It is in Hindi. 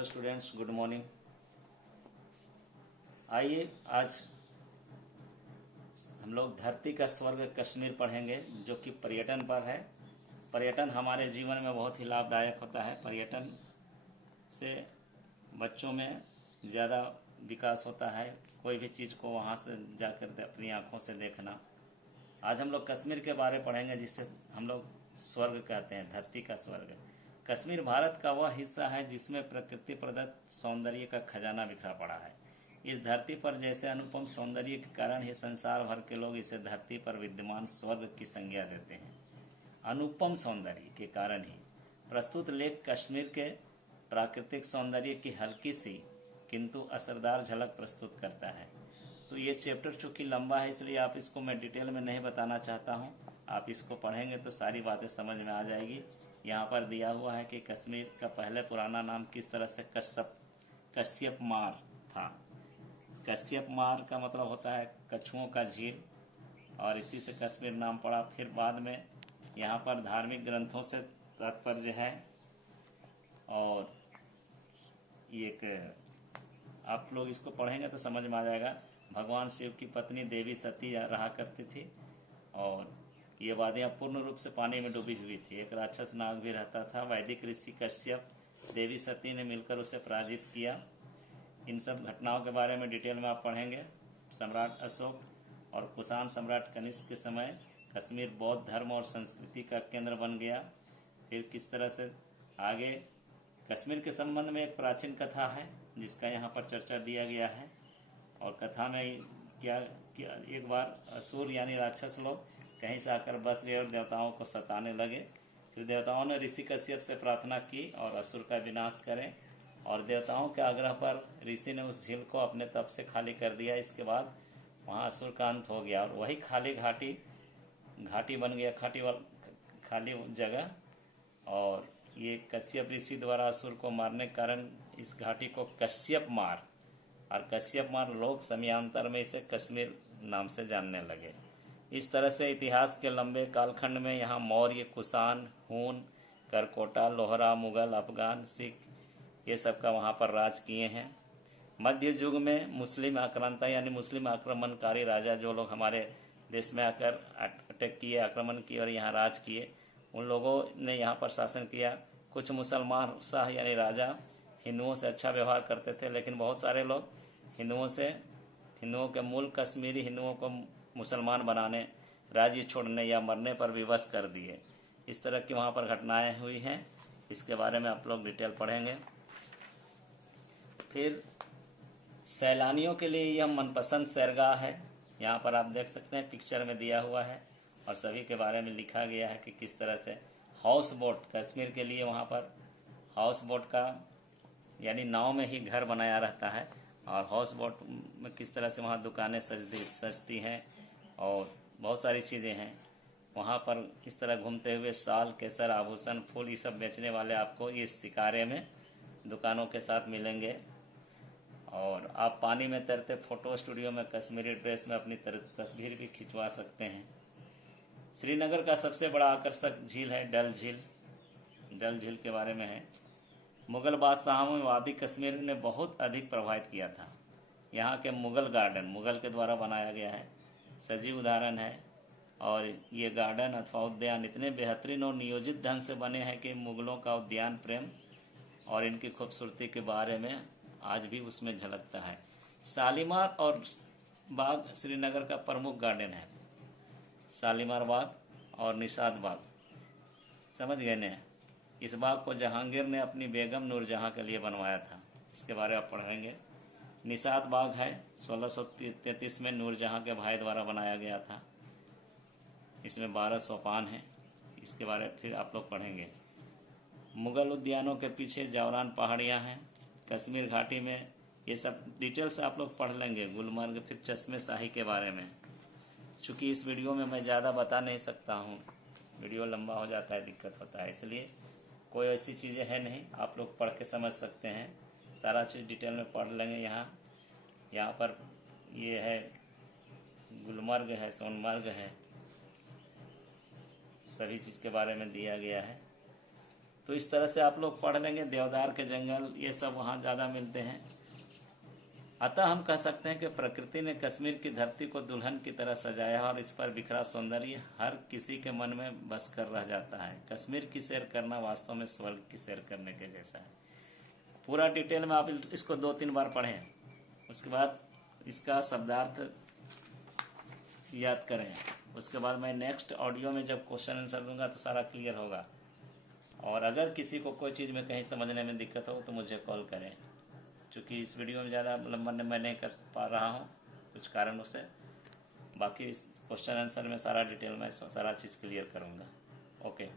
Hello students, good morning. आइए आज हम लोग धरती का स्वर्ग कश्मीर पढ़ेंगे, जो कि पर्यटन पर है। पर्यटन हमारे जीवन में बहुत ही लाभदायक होता है। पर्यटन से बच्चों में ज़्यादा विकास होता है, कोई भी चीज़ को वहाँ से जाकर अपनी आँखों से देखना। आज हम लोग कश्मीर के बारे में पढ़ेंगे, जिससे हम लोग स्वर्ग कहते हैं, धरती का स्वर्ग। कश्मीर भारत का वह हिस्सा है जिसमें प्रकृति प्रदत्त सौंदर्य का खजाना बिखरा पड़ा है। इस धरती पर जैसे अनुपम सौंदर्य के कारण ही संसार भर के लोग इसे धरती पर विद्यमान स्वर्ग की संज्ञा देते हैं। अनुपम सौंदर्य के कारण ही प्रस्तुत लेख कश्मीर के प्राकृतिक सौंदर्य की हल्की सी किंतु असरदार झलक प्रस्तुत करता है। तो ये चैप्टर चूँकि लंबा है, इसलिए आप इसको मैं डिटेल में नहीं बताना चाहता हूँ। आप इसको पढ़ेंगे तो सारी बातें समझ में आ जाएगी। यहाँ पर दिया हुआ है कि कश्मीर का पहले पुराना नाम किस तरह से कश्यप मार था। कश्यप मार का मतलब होता है कछुओं का झील, और इसी से कश्मीर नाम पड़ा। फिर बाद में यहाँ पर धार्मिक ग्रंथों से तात्पर्य है, और एक आप लोग इसको पढ़ेंगे तो समझ में आ जाएगा। भगवान शिव की पत्नी देवी सती रहा करती थी, और ये वादियाँ पूर्ण रूप से पानी में डूबी हुई थी। एक राक्षस नाग भी रहता था। वैदिक ऋषि कश्यप देवी सती ने मिलकर उसे पराजित किया। इन सब घटनाओं के बारे में डिटेल में आप पढ़ेंगे। सम्राट अशोक और कुषाण सम्राट कनिष्क के समय कश्मीर बौद्ध धर्म और संस्कृति का केंद्र बन गया। फिर किस तरह से आगे कश्मीर के संबंध में एक प्राचीन कथा है जिसका यहाँ पर चर्चा दिया गया है। और कथा में क्या एक बार असुर यानी राक्षस लोग कहीं से आकर बस गए और देवताओं को सताने लगे। फिर देवताओं ने ऋषि कश्यप से प्रार्थना की और असुर का विनाश करें, और देवताओं के आग्रह पर ऋषि ने उस झील को अपने तप से खाली कर दिया। इसके बाद वहाँ असुर का अंत हो गया, और वही खाली घाटी बन गया, खाली जगह। और ये कश्यप ऋषि द्वारा असुर को मारने के कारण इस घाटी को कश्यप मार, और कश्यप मार लोग समयांतर में इसे कश्मीर नाम से जानने लगे। इस तरह से इतिहास के लंबे कालखंड में यहाँ मौर्य, कुषाण, हून, करकोटा, लोहरा, मुगल, अफगान, सिख ये सब का वहाँ पर राज किए हैं। मध्य युग में मुस्लिम आक्रांता यानी मुस्लिम आक्रमणकारी राजा, जो लोग हमारे देश में आकर अटैक किए, आक्रमण किए और यहाँ राज किए, उन लोगों ने यहाँ पर शासन किया। कुछ मुसलमान शाह यानी राजा हिंदुओं से अच्छा व्यवहार करते थे, लेकिन बहुत सारे लोग हिंदुओं के मूल कश्मीरी हिंदुओं को मुसलमान बनाने, राज्य छोड़ने या मरने पर विवश कर दिए। इस तरह की वहाँ पर घटनाएं हुई हैं। इसके बारे में आप लोग डिटेल पढ़ेंगे। फिर सैलानियों के लिए यह मनपसंद सैरगाह है। यहाँ पर आप देख सकते हैं, पिक्चर में दिया हुआ है, और सभी के बारे में लिखा गया है कि किस तरह से हाउस बोट कश्मीर के लिए वहाँ पर हाउस बोट का यानी नाव में ही घर बनाया रहता है, और हाउस बोट में किस तरह से वहाँ दुकानें सजती हैं और बहुत सारी चीज़ें हैं। वहाँ पर इस तरह घूमते हुए शाल, केसर, आभूषण, फूल ये सब बेचने वाले आपको इस शिकारे में दुकानों के साथ मिलेंगे। और आप पानी में तैरते फोटो स्टूडियो में कश्मीरी ड्रेस में अपनी तस्वीर भी खिंचवा सकते हैं। श्रीनगर का सबसे बड़ा आकर्षक झील है डल झील। डल झील के बारे में है। मुगल बादशाहों में वादी कश्मीर ने बहुत अधिक प्रभावित किया था। यहाँ के मुगल गार्डन मुगल के द्वारा बनाया गया है, सजीव उदाहरण है। और ये गार्डन अथवा उद्यान इतने बेहतरीन और नियोजित ढंग से बने हैं कि मुगलों का उद्यान प्रेम और इनकी खूबसूरती के बारे में आज भी उसमें झलकता है। शालीमार और बाग श्रीनगर का प्रमुख गार्डन है। शालीमार बाग और निशात बाग, समझ गए ना। इस बाग को जहांगीर ने अपनी बेगम नूरजहां के लिए बनवाया था। इसके बारे में आप पढ़ेंगे। निशात बाग है, 1633 में नूरजहां के भाई द्वारा बनाया गया था। इसमें 12 सोपान हैं। इसके बारे में फिर आप लोग पढ़ेंगे। मुगल उद्यानों के पीछे जौरान पहाड़ियाँ हैं। कश्मीर घाटी में ये सब डिटेल से आप लोग पढ़ लेंगे। गुलमर्ग, फिर चश्मे शाही के बारे में। चूँकि इस वीडियो में मैं ज़्यादा बता नहीं सकता हूँ, वीडियो लंबा हो जाता है, दिक्कत होता है, इसलिए कोई ऐसी चीज़ें है नहीं, आप लोग पढ़ के समझ सकते हैं। सारा चीज़ डिटेल में पढ़ लेंगे। यहाँ पर ये है गुलमर्ग है, सोनमर्ग है, सभी चीज़ के बारे में दिया गया है। तो इस तरह से आप लोग पढ़ लेंगे। देवदार के जंगल ये सब वहाँ ज़्यादा मिलते हैं। अतः हम कह सकते हैं कि प्रकृति ने कश्मीर की धरती को दुल्हन की तरह सजाया और इस पर बिखरा सौंदर्य हर किसी के मन में बस कर रह जाता है। कश्मीर की सैर करना वास्तव में स्वर्ग की सैर करने के जैसा है। पूरा डिटेल में आप इसको 2-3 बार पढ़ें, उसके बाद इसका शब्दार्थ याद करें। उसके बाद मैं नेक्स्ट ऑडियो में जब क्वेश्चन आंसर दूंगा तो सारा क्लियर होगा। और अगर किसी को कोई चीज़ में कहीं समझने में दिक्कत हो तो मुझे कॉल करें, क्योंकि इस वीडियो में ज़्यादा लंबा मैं नहीं कर पा रहा हूँ कुछ कारणों से। बाकी इस क्वेश्चन आंसर में सारा डिटेल में सारा चीज़ क्लियर करूँगा। ओके।